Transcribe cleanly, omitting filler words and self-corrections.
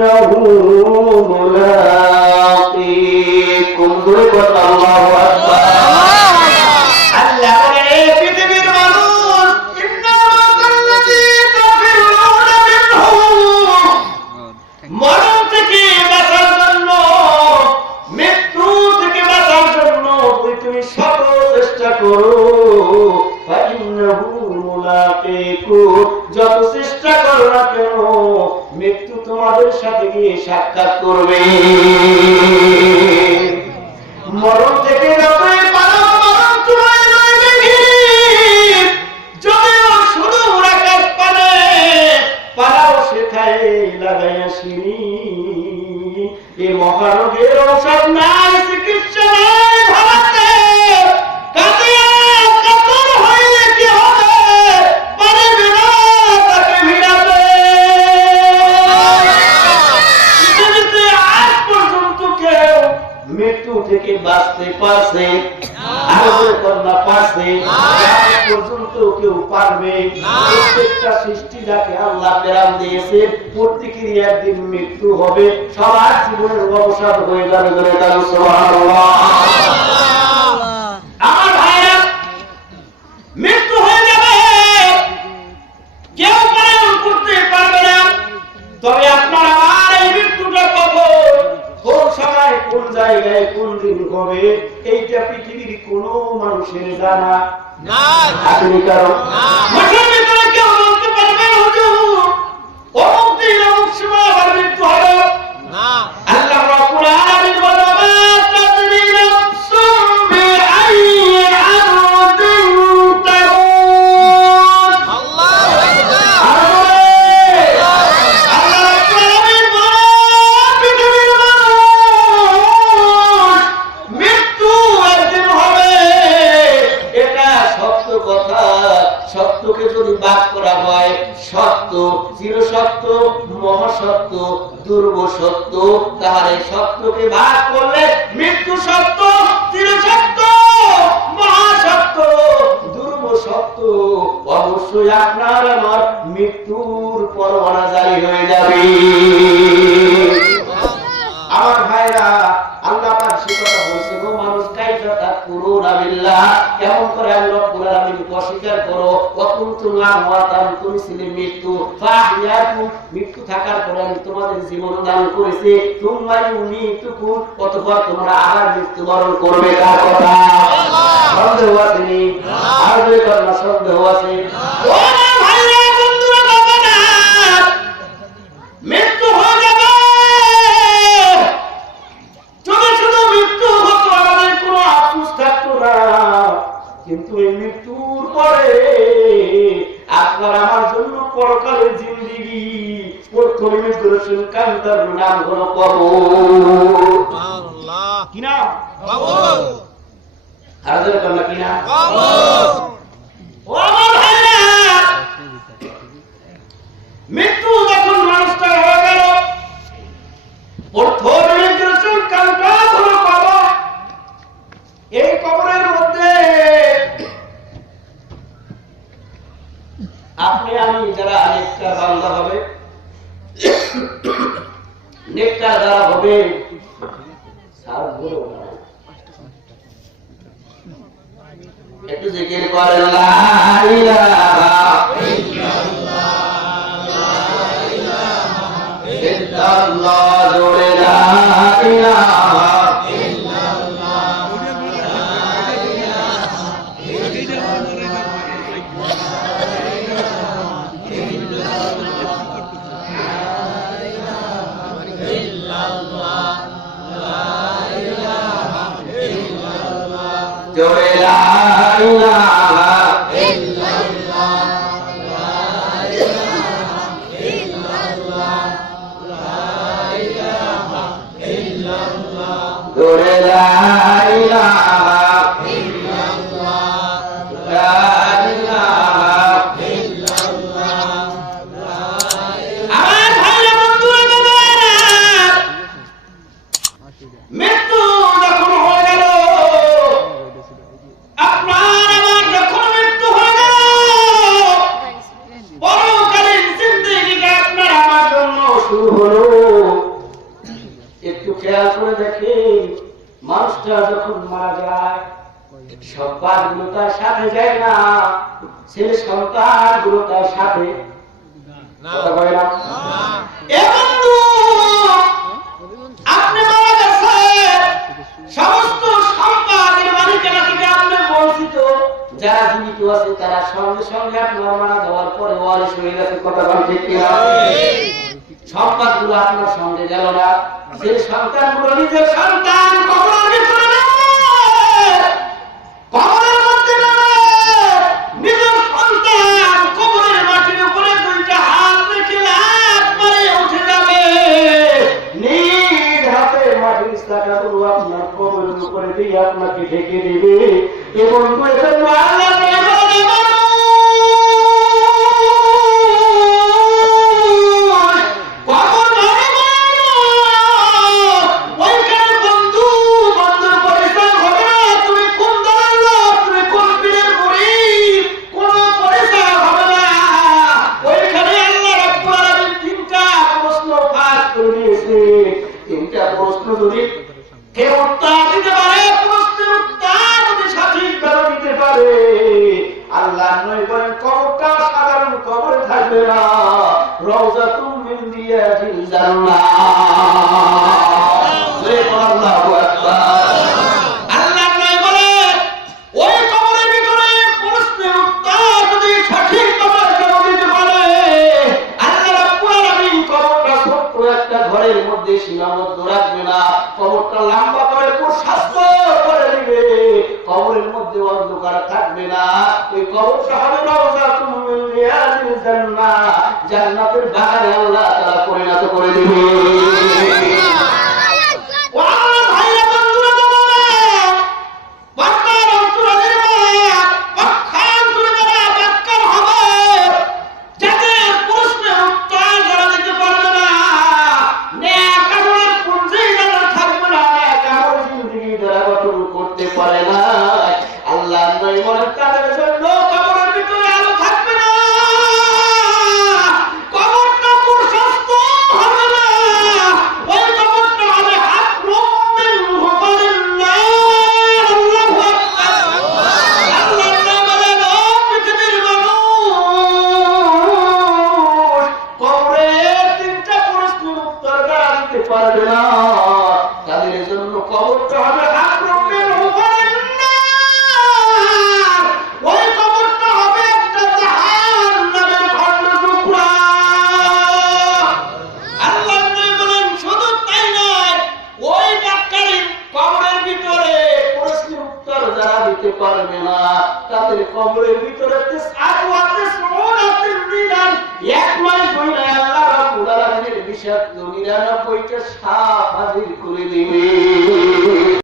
فإنه ملاقيكم الله أكبر আল্লাহ বলেন এই পৃথিবীর মানুষ মরণ থেকে বাঁচার জন্য মৃত্যু থেকে বাঁচার জন্য তুমি সকল চেষ্টা করো যত চেষ্টা করো না কেন মৃত্যু তোমাদের সাথে গিয়ে সাক্ষাৎ করবে মরণ থেকে যতই পালাও মরণ তোমায় লইবে যদিও শুধু আকাশ পানে পালাও সেথায় লাগাইয়া সিঁড়ি এ মহারোগের ঔষধ নাই চিকিৎসা নাই ধরাতে কাঁদিয়া কাতর হইলে কি হবে পারিবে না তাকে ভিড়াবে পৃথিবীতে আজ পর্যন্ত কেউ মৃত্যু থেকে বাঁচতে পারছে পর্যন্ত কেউ পারবে প্রত্যেকটা সৃষ্টি যাকে আল্লাহ প্রেরণ দিয়েছে প্রত্যেকেরই একদিন মৃত্যু হবে সবার জীবনের অবসাদ হয়ে যাবে আমার ভাইরা মৃত্যু হয়ে যাবে কেউ পালন করতে পারবে না তবে আপনার আমার এই মৃত্যুটা কখন কোন সময় কোন জায়গায় কোন দিন হবে এইটা পৃথিবীর কোন মানুষের জানা আপনি কারণ মাঠের ভিতরে কেউ বলতে পারবে হুজুর অমুক দিন অমুক সময় আমার মৃত্যু হবে না আল্লাহ রাব্বুল আলামিন বলেন তাদরি নাফসুম বিআইয়ি আরদিন তামুত আল্লাহু আকবার আল্লাহ রাব্বুল আলামিন বলেন পৃথিবীর মানুষ মৃত্যু একদিন হবে এটা সত্য কথা সত্যকে যদি বাদ করা হয় সত্য চিরসত্য মহাসত্য দুর্ব সত্য তাহলে সত্যকে ভাগ করলে মৃত্যু সত্য চিরসত্য মহাসত্য দুর্ব সত্য অবশ্যই আপনার আমার মৃত্যুর পরোয়ানা জারি হয়ে যাবে আমার ভাইরা আল্লাহ পাক সে কথা বলছে গো মানুষ কাইফা তাকফুরুনা বিল্লাহ কেমন করে আল্লাহ রাব্বুল আলামিনকে অস্বীকার করো ওয়া কুনতুম আমওয়াতান তুমি ছিলে মৃত্যু ফাহিয়াকুম মৃত্যু থাকার পরে আমি তোমাদের জীবন দান করেছি তুম্মা ইউমিতুকুম অতঃপর তোমরা আবার মৃত্যুবরণ করবে কার কথা সন্দেহ আছে নি আর যে কথা সন্দেহ আছে ও ভাইরা বন্ধুরা বাবা না মৃত্যু হয়ে যাবে শুধু মৃত্যু হতো আমাদের কোনো আফসোস থাকতো না কিন্তু এই মৃত্যুর পরে আপনার আমার জন্য পরকালের জিন্দেগি প্রথম মৃত্যুর কান্তার নাম হলো কবর কি নাম কবর হাজার কন্যা কি নাম কবর ও আমার ভাইরা মৃত্যু যখন মানুষটা হয়ে গেল প্রথম মৃত্যুর কান্তা হলো কবর এই কবরের মধ্যে আপনি আমি যারা নেককার বান্দা হবে নেককার যারা হবে একটু জিকির করেন লা ইলাহা ইল্লাল্লাহ লা ইলাহা ইল্লাল্লাহ জোরে লা ইলাহা জোরে লা ইলাহা ইল্লাল্লাহ লা ইলাহা ইল্লাল্লাহ লা ইলাহা ইল্লাল্লাহ জোরে লা ইলাহা ইল্লাল্লাহ লা ইলাহা ইল্লাল্লাহ লা ইলাহা আমার ভালো বন্ধুরা মৃত্যু যখন হয়ে গেল আপনার খেয়াল করে দেখেন, মানুষটা যখন মারা যায় সম্পদগুলো তার সাথে যায় না, ছেলে সন্তানগুলো তার সাথে কথা বলে না। আপনি মারা গেছেন, সমস্ত সম্পদের মালিকানা থেকে আপনি বঞ্চিত। যারা জীবিত আছে তারা সঙ্গে সঙ্গে আপনার মারা যাওয়ার পরে ওয়ারিশ হয়ে গেছে। কথা বলেন ঠিক কিনা? সম্পদগুলো আপনার সঙ্গে গেল না, যে সন্তানগুলো নিজের সন্তান কবরের ভিতরে কবরের মধ্যে নিজের সন্তান কবরের মাটির উপরে দুইটা হাত রেখে লাফ মারে উঠে যাবে, নিজ হাতে মাটির চাকাগুলো আপনার কবরের উপরে দিয়ে আপনাকে ঢেকে দিবে এবং তিনটা প্রশ্ন যদি কেউ উত্তর দিতে পারে, প্রশ্নের উত্তর যদি সঠিকভাবে দিতে পারে, আল্লাহ নবী বলেন কবরটা সাধারণ কবর থাকবে না, রওজাতুম মিন রিয়াজিল জান্নাহ। আল্লাহু আকবার। আল্লাহ নবী বলেন ওই কবরের ভিতরে প্রশ্নের উত্তর যদি সঠিকভাবে কেউ দিতে পারে, আল্লাহ রাব্বুল আলামিন কবরটা ছোট্ট একটা ঘরের মধ্যে সীমাবদ্ধ রাখবে না, কবরটা লম্বা করে প্রশস্ত করে দিবে, কবরের মধ্যে অন্ধকার থাকবে না, ওই কবরটা হবে রওজাতুম মিন রিয়াজিল জান্নাহ, জান্নাতের বাগানে আল্লাহ তাআলা পরিণত করে দিবে। পারবে না, তাদের জন্য কবরটা হবে আক্রমণের উপরের নার, ওই কবরটা হবে একটা জাহান্নামের খণ্ড টুকরা। আল্লাহ নবী বলেন শুধু তাই নয়, ওই বাক্কারির কবরের ভিতরে প্রশ্নের উত্তর যারা দিতে পারবে না, তাদের কবরের ভিতরে এক নয় দুই নয় আল্লাহ রাব্বুল আলামিনের বিষাক্ত 99টা সাপ হাজির করে দিবে।